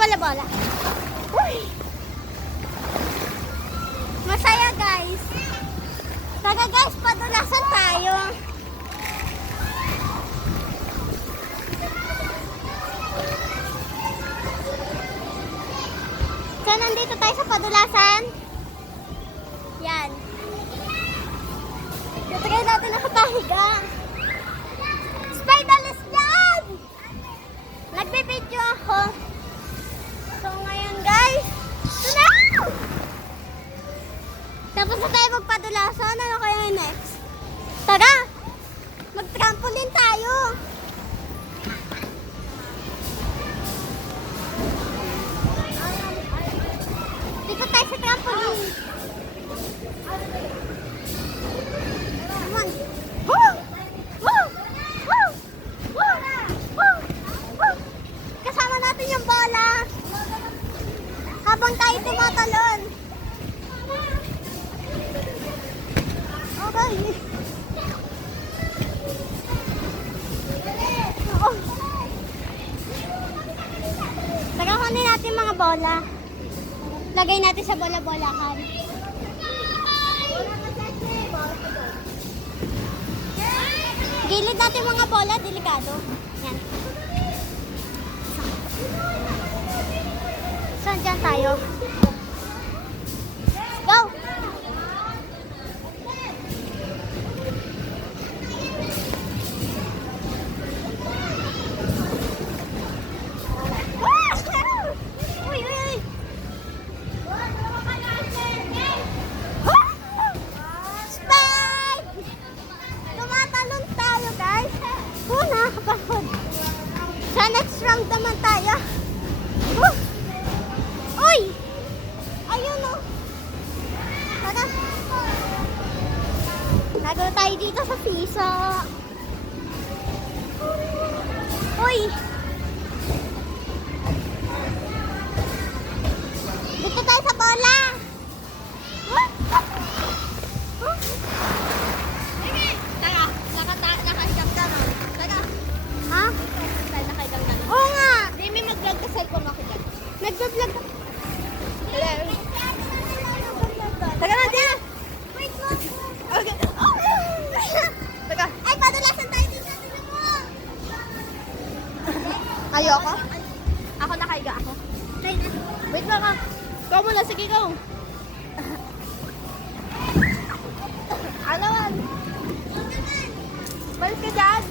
bola-bola. Uy! Masaya guys. Taga guys, padulasan tayo. So, nandito tayo sa padulasan. Yan. Try natin nakatahiga. Spiderless yan! Nagbibideo ako. So, ngayon guys, ito na! Tapos na tayo magpadulasan. Ano kaya yung next? Tara! Mag-trampoline tayo! Dito tayo sa trampoline. Come on. Woo! Woo! Woo! Woo! Woo! Woo! Kasama natin yung bola. Habang tayo tumatalon. Okay. Oo. Tagakunin natin mga bola. Lagay natin sa bola-bolakan. Gilid natin mga bola, delikado. Yan. So, dyan tayo. Go! Uy, uy, uy! Spike! Tumatalon tayo, guys. Nakakapagod. Sa next round naman tayo. Uy! Ayun o. Tara. Nagano tayo dito sa piso. Uy! Dito tayo sa bola. Nakahigam ka no? Tara. Ha? Nakahigam ka no? Oo nga. Hindi may mag-vlog ka cellphone ako dyan. Nag-vlog ka. Tara na din. Wait mo. Okay. Tara. Ay, padulasan tayo dito. Ayoko. Ako nakahiga ako. Wait lang ka. Ikaw muna. Sige, ikaw. Ano man? Malis ka dyan.